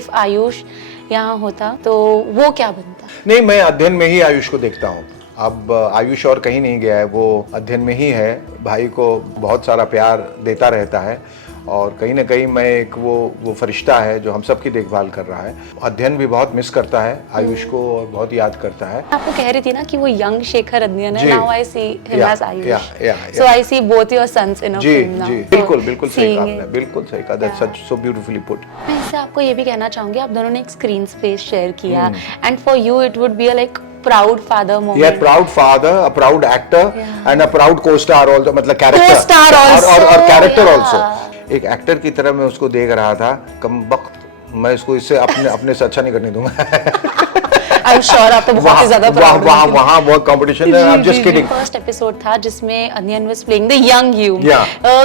If Ayush यहाँ होता तो वो क्या बनता? नहीं, मैं अध्ययन में ही आयुष को देखता हूँ। अब आयुष और कहीं नहीं गया है, वो अध्ययन में ही है। भाई को बहुत सारा प्यार देता रहता है और कहीं ना कहीं मैं एक वो फरिश्ता है जो हम सब की देखभाल कर रहा है। अध्ययन भी बहुत मिस करता है आयुष को और बहुत याद करता है। आपको कह रही थी ना कि वो यंग शेखर अध्ययन है। Now I see him as Ayush, so I see both your sons in a film now. जी, बिल्कुल सही कहा आपने, बिल्कुल सही कहा। That's such so beautifully put. मैं इससे आपको ये भी कहना चाहूंगी, आप दोनों ने एक स्क्रीन स्पेस शेयर किया and for you it would be a like proud father moment. Yeah, proud father, a proud actor, and a proud co-star also, मतलब character. Co-star also. और character also. एक एक्टर की तरह मैं उसको देख रहा था। कम वक्त मैं इसको इससे अपने से अच्छा नहीं करने दूंगा। I'm sure आप तो बहुत ही ज्यादा proud हैं। वहाँ बहुत कंपटीशन है। I'm just kidding. First episode था जिसमें onion was playing the young you.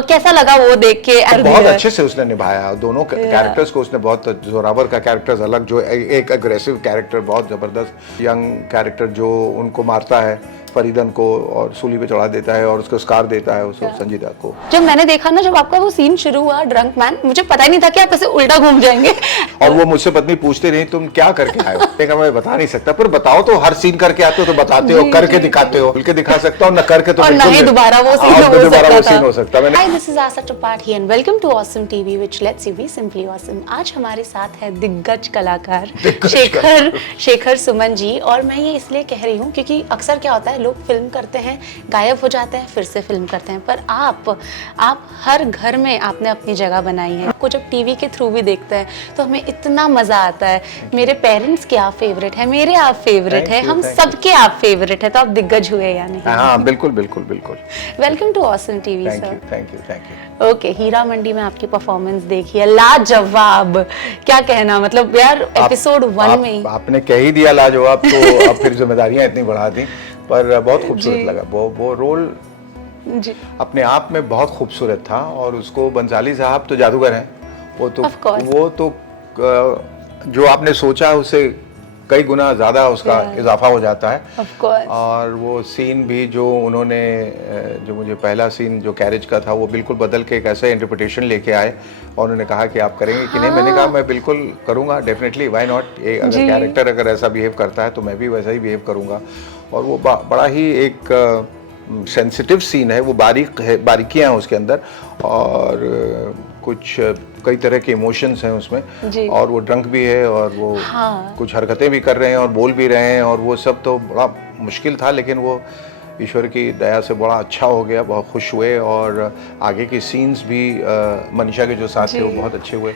कैसा लगा वो देख के? बहुत अच्छे से उसने निभाया दोनों कैरेक्टर्स को। उसने बहुत जोरावर का कैरेक्टर्स अलग, जो एक अग्रेसिव कैरेक्टर, बहुत जबरदस्त यंग कैरेक्टर जो उनको मारता है फरीदन को और सूली पे चढ़ा देता है और उसको स्कार देता है उस संजीदा को। जब मैंने देखा ना, जब आपका वो सीन शुरू हुआ ड्रंक मैन, मुझे पता ही नहीं था कि आप ऐसे उल्टा घूम जाएंगे। और वो मुझसे पत्नी पूछते रही तुम क्या करके आए हो? देखा मैं बता नहीं सकता, पर बताओ तो, हर सीन करके आते हो तो बताते हो, करके दिखाते हो। करके दिखा सकता हूँ, न करके तो बिल्कुल नहीं। दोबारा वो सीन हो सकता है। Hi, this is Asha Tripathi and welcome to awesome TV which lets you be simply awesome. आज हमारे साथ है दिग्गज कलाकार शेखर सुमन जी। और मैं ये इसलिए कह रही हूँ क्योंकि अक्सर क्या होता है, लोग फिल्म करते हैं, गायब हो जाते हैं, फिर से फिल्म करते हैं, पर आप हर घर में आपने अपनी जगह बनाई है। आपको जब टीवी के थ्रू भी देखते हैं तो हमें इतना मजा आता है। मेरे पेरेंट्स के आप फेवरेट है, मेरे आप फेवरेट है, हम सबके आप फेवरेट है, तो आप दिग्गज हुए या नहीं? हाँ, बिल्कुल। Welcome to awesome TV sir. Thank you. Okay, Heera Mandi में आपकी परफॉर्मेंस देखी है, लाजवाब। क्या कहना, मतलब यार एपिसोड 1 में आपने कह ही दिया लाजवाब, तो अब फिर जिम्मेदारियां इतनी बढ़ा दी। पर बहुत खूबसूरत लगा वो रोल जी। अपने आप में बहुत खूबसूरत था। और उसको बंसाली साहब तो जादूगर हैं। वो तो जो आपने सोचा उससे कई गुना ज्यादा उसका इजाफा हो जाता है। और वो सीन भी जो उन्होंने, जो मुझे पहला सीन जो कैरेज का था, वो बिल्कुल बदल के एक ऐसा इंटरप्रिटेशन लेके आए और उन्होंने कहा कि आप करेंगे कि नहीं? मैंने कहा मैं बिल्कुल करूंगा, डेफिनेटली, व्हाई नॉट। अगर कैरेक्टर अगर ऐसा बिहेव करता है तो मैं भी वैसा ही बिहेव करूंगा। और वो बड़ा ही एक सेंसिटिव सीन है, वो बारीकियां हैं उसके अंदर और कुछ कई तरह के इमोशंस हैं उसमें। और वो ड्रंक भी है और वो कुछ हरकतें भी कर रहे हैं और बोल भी रहे हैं, और वो सब तो बड़ा मुश्किल था, लेकिन वो ईश्वर की दया से बड़ा अच्छा हो गया। बहुत खुश हुए और आगे के सीन्स भी मनीषा के जो साथ थे वो बहुत अच्छे हुए।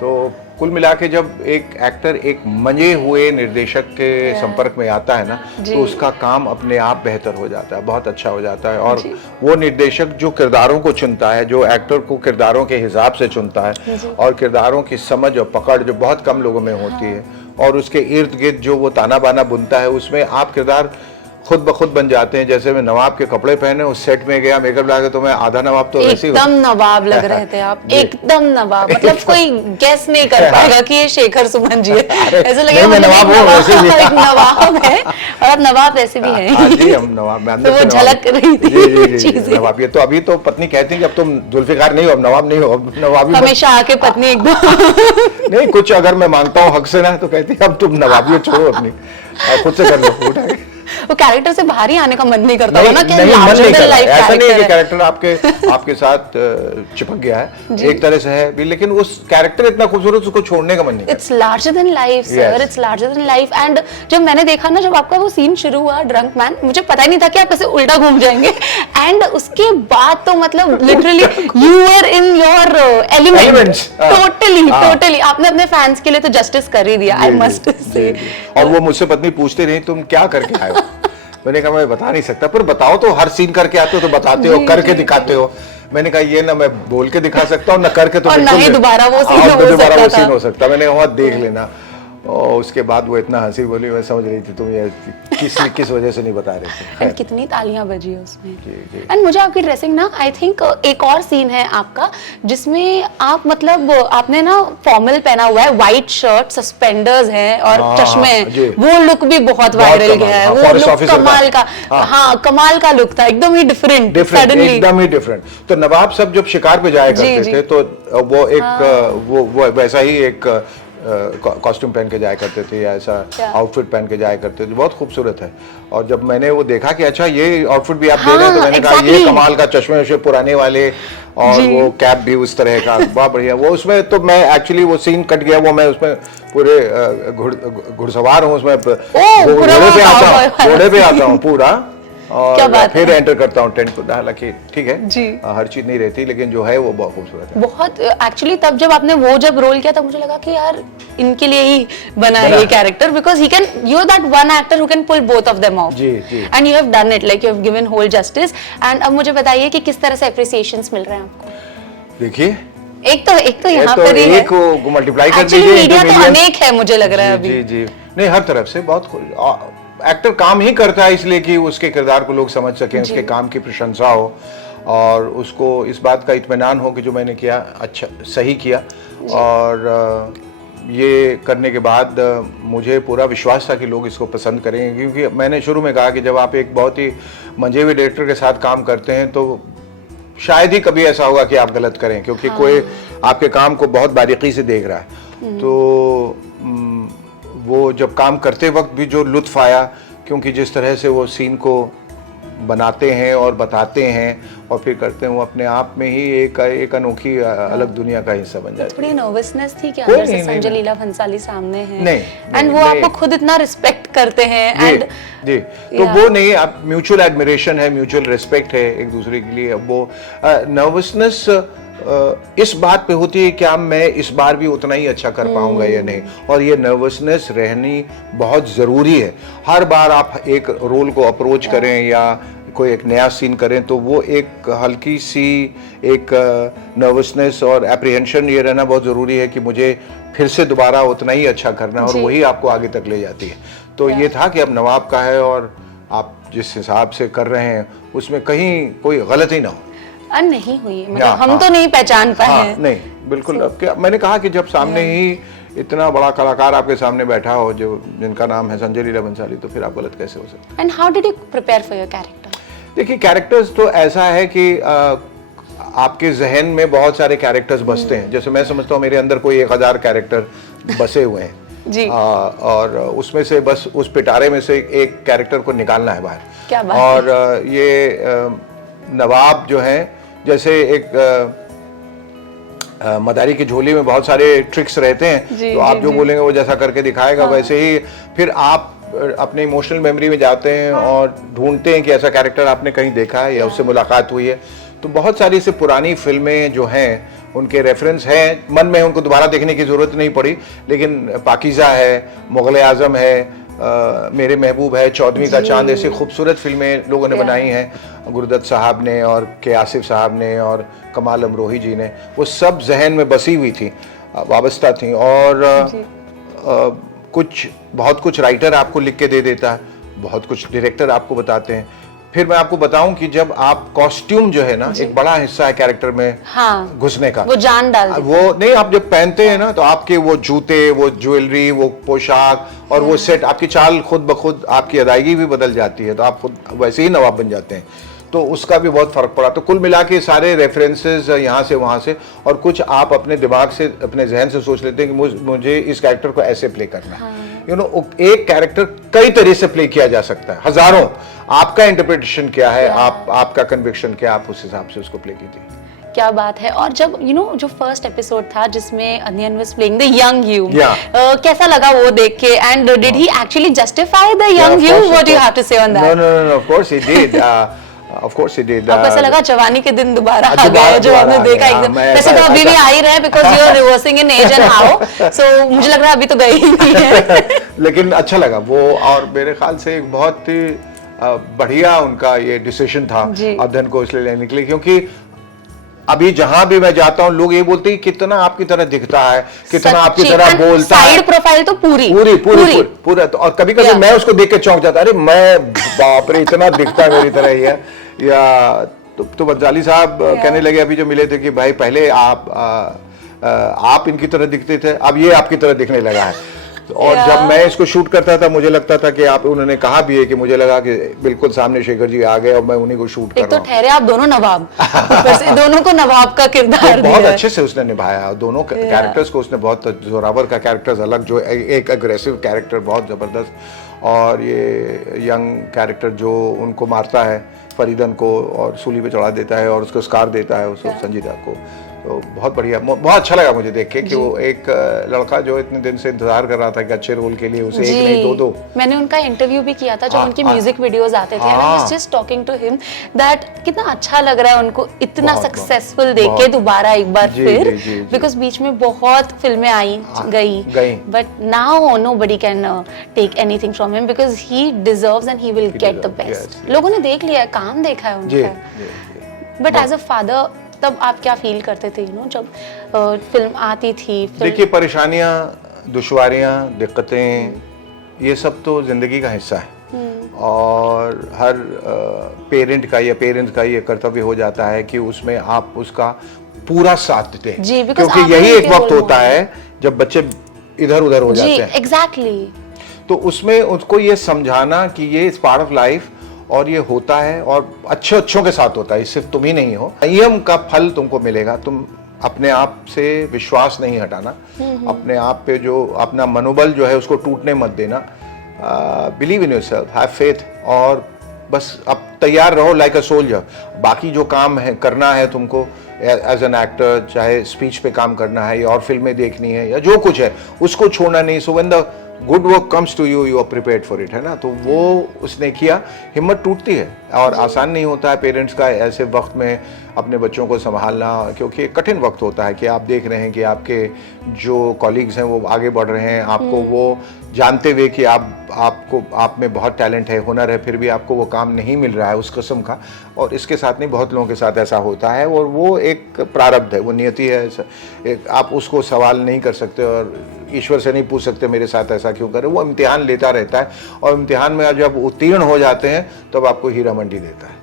तो कुल मिला के जब एक एक्टर एक मंजे हुए निर्देशक के संपर्क में आता है ना, तो उसका काम अपने आप बेहतर हो जाता है, बहुत अच्छा हो जाता है। और वो निर्देशक जो किरदारों को चुनता है, जो एक्टर को किरदारों के हिसाब से चुनता है, और किरदारों की समझ और पकड़ जो बहुत कम लोगों में होती है, और उसके इर्द गिर्द जो वो ताना बाना बुनता है, उसमें आप किरदार खुद ब खुद बन जाते हैं। जैसे मैं नवाब के कपड़े पहने, उस सेट में गया, मेकअप लगा के, तो मैं आधा नवाब तो वैसे ही एकदम नवाब लग रहे थे आप, एकदम नवाब। मतलब कोई गेस नहीं कर पाएगा कि ये शेखर सुमन जी है। ऐसे लगेगा मतलब नवाब एक नवाब है, और आप नवाब वैसे भी हैं। जी, हम नवाब में तो वो झलक रही थी चीजें। नवाब, ये तो अभी तो पत्नी कहती है कि अब तुम जुल्फिकार नहीं हो, अब नवाब नहीं हो, अब नवाबी हमेशा आके पत्नी एकदम नहीं, कुछ अगर मैं मांगता हूँ हक से ना, तो कहती है अब तुम नवाबियत छोड़ो अपनी, खुद से कर लो, उठा के। वो कैरेक्टर से बाहर ही आने का मन नहीं करता नहीं, ना, कि नहीं, मन नहीं करता। ऐसा नहीं है कि कैरेक्टर कैरेक्टर आपके साथ चिपक गया है, एक तरह से है भी, लेकिन उस कैरेक्टर इतना खूबसूरत, उसको छोड़ने का मन नहीं। It's larger than life sir, it's larger than life. And जब मैंने देखा ना, जब आपका वो सीन शुरू हुआ ड्रंक मैन, मुझे पता ही नहीं था कि आप ऐसे उल्टा घूम जाएंगे। एंड उसके बाद तो मतलब literally you were in your elements, totally आपने अपने फैंस के लिए तो जस्टिस कर ही दिया, आई मस्ट से। और वो मुझसे पत्नी पूछते रही तुम क्या करके आए हो? मैंने कहा मैं बता नहीं सकता, पर बताओ तो, हर सीन करके आते हो तो बताते हो, करके दिखाते हो। मैंने कहा ये ना मैं बोल के दिखा सकता हूँ, ना करके तो बिल्कुल दोबारा वो सीन हो सकता। मैंने कहा देख लेना। और उसके बाद वो इतना हंसी बोली, मैं समझ रही थी तुम ये किस वजह से नहीं बता रहे थे। एंड कितनी तालियां बजी उसमें। एंड मुझे आपकी ड्रेसिंग ना, आई थिंक एक और सीन है आपका जिसमें आप मतलब आपने ना फॉर्मल पहना हुआ है, व्हाइट शर्ट, सस्पेंडर्स हैं और चश्मे, वो लुक भी बहुत वायरल गया है। वो लुक कमाल का, हाँ कमाल का लुक था, एकदम ही डिफरेंट, एकदम ही डिफरेंट। तो नवाब सब जब शिकार पे जाया करते थे, तो वो एक वो वैसा ही एक कॉस्ट्यूम पहन के जाया करते थे या ऐसा आउटफिट पहन के जाया करते थे, बहुत खूबसूरत है। और जब मैंने वो देखा कि अच्छा ये आउटफिट भी आप दे रहे हैं, तो मैंने कहा ये कमाल का, चश्मे वश्मे पुराने वाले और वो कैप भी उस तरह का, बहुत बढ़िया। वो उसमें तो मैं एक्चुअली वो सीन कट गया, वो मैं उसमें पूरे घुड़सवार हूँ उसमें, घोड़े पे आता हूँ पूरा, और फिर एंटर करता हूँ टेंट को। हालांकि ठीक है जी, हर चीज नहीं रहती, लेकिन जो है वो बहुत खूबसूरत है। बहुत एक्चुअली तब जब आपने वो जब रोल किया, तब मुझे लगा कि यार इनके लिए ही बना है ये character, because he can, you are that one actor who can pull both of them off, जी जी, and you have done it, like you have given whole justice. And अब मुझे बताइए कि किस तरह से एप्रिसिएशंस मिल रहे हैं आपको? देखिए, एक तो यहाँ पर ही है, एक को मल्टीप्लाई कर दीजिए, मीडिया तो अनेक है मुझे लग रहा है अभी। जी जी, नहीं हर तरफ से बहुत एक्टर काम ही करता है इसलिए कि उसके किरदार को लोग समझ सकें, उसके काम की प्रशंसा हो और उसको इस बात का इत्मीनान हो कि जो मैंने किया अच्छा सही किया। और ये करने के बाद मुझे पूरा विश्वास था कि लोग इसको पसंद करेंगे, क्योंकि मैंने शुरू में कहा कि जब आप एक बहुत ही मंझे हुए डायरेक्टर के साथ काम करते हैं तो शायद ही कभी ऐसा होगा कि आप गलत करें, क्योंकि कोई आपके काम को बहुत बारीकी से देख रहा है। तो वो जब काम करते वक्त भी जो लुत्फ आया, क्योंकि जिस तरह से वो सीन को बनाते हैं और बताते हैं और फिर करते हैं, वो अपने आप में ही एक अनोखी अलग दुनिया का हिस्सा बन जाती है। थोड़ी नर्वसनेस थी कि अंदर से संजय लीला भंसाली सामने हैं, नहीं, एंड वो आपको खुद इतना रिस्पेक्ट करते हैं, एंड जी, तो वो नहीं, आप म्यूचुअल एडमिरेशन है, म्यूचुअल रिस्पेक्ट है एक दूसरे के लिए। वो नर्वसनेस इस बात पे होती है कि क्या मैं इस बार भी उतना ही अच्छा कर पाऊंगा या नहीं, और ये नर्वसनेस रहनी बहुत ज़रूरी है। हर बार आप एक रोल को अप्रोच करें या कोई एक नया सीन करें तो वो एक हल्की सी एक नर्वसनेस और एप्रीहेंशन ये रहना बहुत ज़रूरी है कि मुझे फिर से दोबारा उतना ही अच्छा करना, और वही आपको आगे तक ले जाती है। तो ये था कि अब नवाब का है और आप जिस हिसाब से कर रहे हैं उसमें कहीं कोई गलती ना हो। नहीं हुई, मतलब हम तो नहीं पहचान पाए। नहीं बिल्कुल। अब क्या मैंने कहा कि जब सामने ही इतना बड़ा कलाकार आपके सामने बैठा हो जो जिनका नाम है संजय लीला भंसाली, तो फिर आप गलत कैसे हो सकते। And how did you prepare for your character? देखिए, कैरेक्टर्स तो ऐसा है कि आपके जहन में बहुत सारे कैरेक्टर्स बसते हैं। जैसे मैं समझता हूँ मेरे अंदर कोई 1000 कैरेक्टर बसे हुए हैं जी। और उसमें से बस उस पिटारे में से एक कैरेक्टर को निकालना है बाहर। क्या बात और ये नवाब जो है, जैसे एक मदारी की झोली में बहुत सारे ट्रिक्स रहते हैं, तो आप जो बोलेंगे वो जैसा करके दिखाएगा, वैसे ही फिर आप अपने इमोशनल मेमोरी में जाते हैं और ढूंढते हैं कि ऐसा कैरेक्टर आपने कहीं देखा है या उससे मुलाकात हुई है। तो बहुत सारी से पुरानी फिल्में जो हैं उनके रेफरेंस हैं, मन में उनको दोबारा देखने की ज़रूरत नहीं पड़ी, लेकिन पाकीज़ा है, मुग़ल आज़म है, मेरे महबूब है, चौदहवीं का चांद, ऐसी खूबसूरत फिल्में लोगों ने बनाई हैं, गुरुदत्त साहब ने और के आसिफ साहब ने और कमाल अमरोही जी ने। वो सब जहन में बसी हुई थी, वाबस्ता थी। और बहुत कुछ राइटर आपको लिख के दे देता है, बहुत कुछ डायरेक्टर आपको बताते हैं। फिर मैं आपको बताऊं कि जब आप कॉस्ट्यूम जो है ना, एक बड़ा हिस्सा है कैरेक्टर में घुसने का, वो जान डाल वो नहीं, आप जब पहनते हैं ना तो आपके वो जूते, वो ज्वेलरी, वो पोशाक और वो सेट, आपकी चाल खुद ब खुद, आपकी अदायगी भी बदल जाती है, तो आप खुद वैसे ही नवाब बन जाते हैं। तो उसका भी बहुत फर्क पड़ा। तो कुल मिला के सारे रेफरेंसेस यहाँ से वहाँ से, और कुछ आप अपने दिमाग से, अपने जहन से सोच लेते हैं कि मुझे इस कैरेक्टर को ऐसे प्ले करना है। यू नो, एक कैरेक्टर कई तरह से प्ले किया जा सकता है, हजारों। आपका इंटरप्रिटेशन क्या है, आपका कन्विक्शन क्या, आप उस हिसाब से उसको प्ले कीजिए। क्या बात है। और जब जो फर्स्ट एपिसोड था जिसमें अनियन was playing the young you, कैसा लगा वो देख के, and did he actually justify the young you? What do you have to say on that? No, of course he did. Of course he did. आपको ऐसा लगा जवानी के दिन दोबारा आ गए जो आपने देखा एकदम? वैसे तो अभी भी आ ही रहे हैं because you are reversing in age and how, so मुझे लग रहा है अभी तो गए ही नहीं है। लेकिन अच्छा लगा वो, और मेरे ख्याल से एक बहुत ही बढ़िया उनका ये डिसीजन था अध्ययन को इसलिए लेने के लिए, क्योंकि अभी जहां भी मैं जाता हूं लोग ये बोलते हैं कितना आपकी तरह दिखता है, कितना आपकी तरह बोलता है। साइड प्रोफाइल तो पूरा तो, और कभी कभी मैं उसको देख के चौंक जाता, अरे मैं बाप रे इतना दिखता है मेरी तरह ही है। या तो भंसाली साहब कहने लगे अभी जो मिले थे कि भाई पहले आप इनकी तरह दिखते थे, अब ये आपकी तरह दिखने लगा है। और जब मैं इसको शूट करता था मुझे लगता था कि आप, उन्होंने कहा भी है कि मुझे लगा कि बिल्कुल सामने शेखर जी आ गए और मैं उन्हीं को शूट कर रहा हूं। एक तो ठहरे आप दोनों नवाब, ऊपर से दोनों को नवाब का किरदार दिया बहुत अच्छे से उसने निभाया दोनों कैरेक्टर्स को। उसने बहुत, जोरावर का कैरेक्टर अलग, जो एक अग्रेसिव कैरेक्टर बहुत जबरदस्त, और ये यंग कैरेक्टर जो उनको मारता है फरीदन को और सूली पे चढ़ा देता है और उसको स्कार देता है उसको, संजीदा को। तो बहुत बढ़िया, बहुत अच्छा लगा मुझे देख के कि वो एक लड़का जो इतने दिन से इंतजार कर रहा था कि अच्छे रोल के लिए, उसे एक नहीं दो। मैंने उनका इंटरव्यू भी किया था जब उनकी म्यूजिक वीडियोस आते थे, and I was just talking to him that कितना अच्छा लग रहा है उनको इतना सक्सेसफुल देख के दोबारा एक बार फिर, बिकॉज बीच में बहुत फिल्में आई गई, but now nobody can take anything from him because he deserves and he will get the best. लोगों ने देख लिया है, काम देखा है उनका। बट एज अ फादर तब आप क्या फील करते थे, जब फिल्म आती थी? देखिए, परेशानियां, दुश्वारियां, दिक्कतें, ये सब तो जिंदगी का हिस्सा है, और हर पेरेंट का या पेरेंट्स का ये कर्तव्य हो जाता है कि उसमें आप उसका पूरा साथ दें, क्योंकि यही एक वक्त होता है जब बच्चे इधर उधर हो जाते हैं। एग्जैक्टली। तो उसमें उसको ये समझाना कि ये इज पार्ट ऑफ लाइफ और ये होता है, और अच्छों के साथ होता है, सिर्फ तुम ही नहीं हो। संयम का फल तुमको मिलेगा। तुम अपने आप से विश्वास नहीं हटाना, अपने आप पे जो अपना मनोबल जो है उसको टूटने मत देना। Believe in yourself, have faith, और बस अब तैयार रहो लाइक अ सोल्जर। बाकी जो काम है करना है तुमको एज एन एक्टर, चाहे स्पीच पे काम करना है या और फिल्में देखनी है या जो कुछ है, उसको छोड़ना नहीं। So when the good work comes to you, you are prepared for it, है ना। तो वो उसने किया। हिम्मत टूटती है और आसान नहीं होता है पेरेंट्स का ऐसे वक्त में अपने बच्चों को संभालना, क्योंकि कठिन वक्त होता है कि आप देख रहे हैं कि आपके जो कॉलीग्स हैं वो आगे बढ़ रहे हैं, आपको वो जानते हुए कि आप में बहुत टैलेंट है, हुनर है, फिर भी आपको वो काम नहीं मिल रहा है उस किस्म का। और इसके साथ नहीं, बहुत लोगों के साथ ऐसा होता है, और वो एक प्रारब्ध है, वो नियति है। आप उसको सवाल नहीं कर सकते और ईश्वर से नहीं पूछ सकते मेरे साथ ऐसा क्यों करे। वो इम्तिहान लेता रहता है, और इम्तिहान में जब उत्तीर्ण हो जाते हैं तब आपको हीरा मंडी देता है।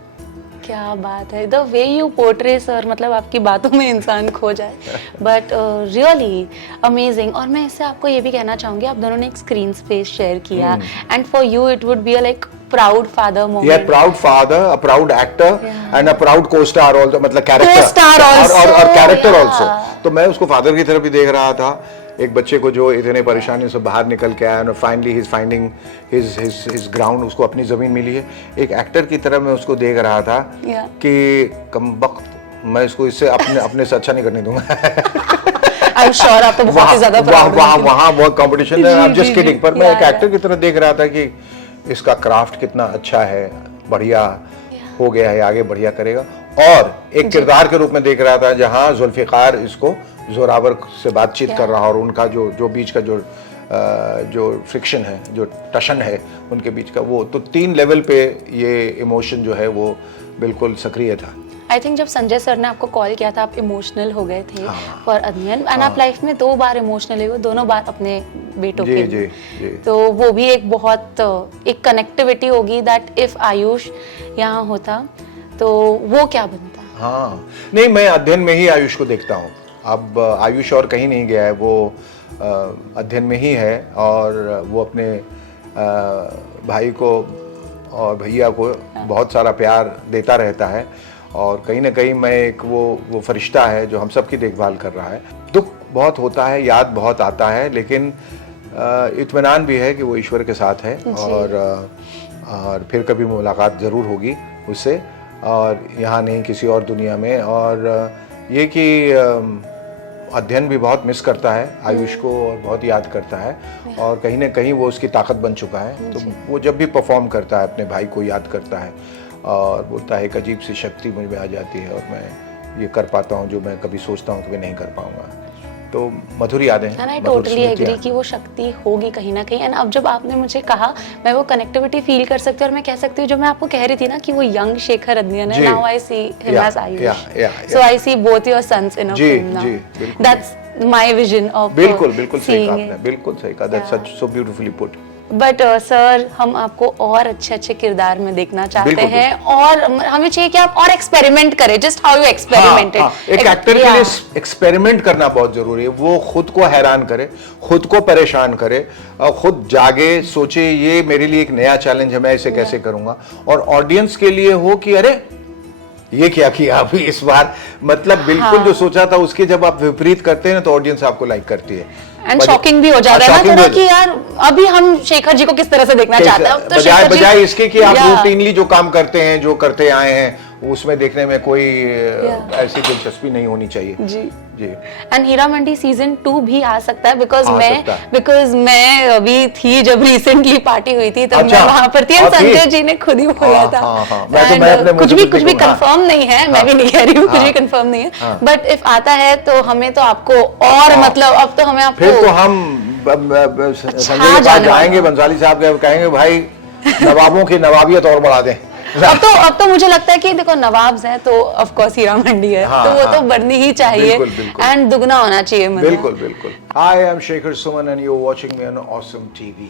क्या बात है, the way you portray sir, मतलब आपकी बातों में इंसान खो जाए। But really amazing. और मैं इससे आपको ये भी कहना चाहूंगी, आप दोनों ने एक स्क्रीन स्पेस शेयर किया, and for you it would be a like proud father moment. Yeah, proud father, a proud actor, and a proud co-star also, मतलब character, co-star also, और character also। तो मैं उसको फादर की तरफ भी देख रहा था, एक बच्चे को जो इतने परेशानी से बाहर निकल के आया, finally he is finding his ground, उसको अपनी जमीन मिली है। एक एक्टर की तरह मैं उसको देख रहा था कि कमबख्त, मैं इसको इससे अपने से अच्छा नहीं करने दूंगा। I'm sure आप तो बहुत ही ज्यादा वहाँ बहुत कंपटीशन है। I'm just kidding, पर मैं एक एक्टर की तरह देख रहा था कि इसका क्राफ्ट कितना अच्छा है, बढ़िया हो गया है, आगे बढ़िया करेगा। और एक किरदार के रूप में देख रहा था जहाँ जुल्फिकार इसको जोरावर से बातचीत कर रहा, और उनका जो बीच का जो फ्रिक्शन है, जो टशन है उनके बीच का, वो तो 3 लेवल पे ये इमोशन जो है वो बिल्कुल सक्रिय था। आई थिंक जब संजय सर ने आपको कॉल किया था आप इमोशनल हो गए थे फॉर अदमियन, एंड आप लाइफ में 2 बार इमोशनल हुए, दोनों बार अपने बेटों के लिए। तो वो भी एक बहुत एक कनेक्टिविटी होगी दैट इफ आयुष यहाँ होता तो वो क्या बनता। हाँ, नहीं, मैं अध्ययन में ही आयुष को देखता हूँ। अब आयुष और कहीं नहीं गया है, वो अध्ययन में ही है, और वो अपने भाई को और भैया को बहुत सारा प्यार देता रहता है, और कहीं ना कहीं मैं एक वो फरिश्ता है जो हम सब की देखभाल कर रहा है। दुख बहुत होता है, याद बहुत आता है, लेकिन इत्मीनान भी है कि वो ईश्वर के साथ है, और फिर कभी मुलाकात ज़रूर होगी उससे, और यहाँ नहीं किसी और दुनिया में। और ये कि अध्ययन भी बहुत मिस करता है आयुष को और बहुत याद करता है, और कहीं ना कहीं वो उसकी ताकत बन चुका है। तो वो जब भी परफॉर्म करता है अपने भाई को याद करता है और बोलता है एक अजीब सी शक्ति मुझ में आ जाती है और मैं ये कर पाता हूँ जो मैं कभी सोचता हूँ कि मैं नहीं कर पाऊंगा। तो मधुर यादें हैं। आई टोटली एग्री कि वो शक्ति होगी कहीं ना कहीं। एंड अब जब आपने मुझे कहा, मैं वो कनेक्टिविटी फील कर सकती हूँ, और मैं कह सकती हूँ जो मैं आपको कह रही थी ना कि वो यंग शेखर अदनियन है, now I see him as Ayush, so I see both your sons in a film now. That's my vision of बिल्कुल सही कहा आपने, बिल्कुल सही कहा, that's such so beautifully put. But sir हम आपको और अच्छे किरदार में देखना चाहते बिल्कुल, हैं और हमें चाहिए कि आप और एक्सपेरिमेंट करें, जस्ट हाउ यू एक्सपेरिमेंटेड। एक एक्टर के लिए एक्सपेरिमेंट करना बहुत जरूरी है। वो खुद को हैरान करे, खुद को परेशान करे, खुद जागे, सोचे ये मेरे लिए एक नया चैलेंज है, मैं इसे कैसे करूंगा, और ऑडियंस के लिए हो कि अरे ये क्या किया अभी इस बार, मतलब बिल्कुल जो सोचा था उसके जब आप विपरीत करते हैं ना तो ऑडियंस आपको लाइक करती है। एंड शॉकिंग भी हो जाता है ना थोड़ा कि यार अभी हम शेखर जी को किस तरह से देखना चाहते हैं, तो बजाय इसके कि आप रूटीनली जो काम करते हैं, जो करते आए हैं, उसमें देखने में कोई ऐसी दिलचस्पी नहीं होनी चाहिए। जी। एंड हीरा मंडी सीजन 2 भी आ सकता है, बिकॉज मैं अभी थी जब रिसेंटली पार्टी हुई थी तब मैं वहां पर थी, संजय जी ने खुद ही बोला था। कुछ भी कंफर्म नहीं है, मैं भी नहीं कह रही हूँ, कुछ भी कंफर्म नहीं है, बट इफ आता है तो हमें तो आपको और मतलब अब तो हमें आपको फिर तो हम संजय के पास जाएंगे, बंसाली साहब के कहेंगे भाई नवाबों की नवाबियत और बढ़ा दें। अब तो मुझे लगता है कि देखो नवाब्स हैं तो ऑफ कोर्स हीरा मंडी है, तो वो तो बढ़नी ही चाहिए एंड दुगना होना चाहिए। बिल्कुल। I am Shekhar Suman and you're watching me on Awesome TV.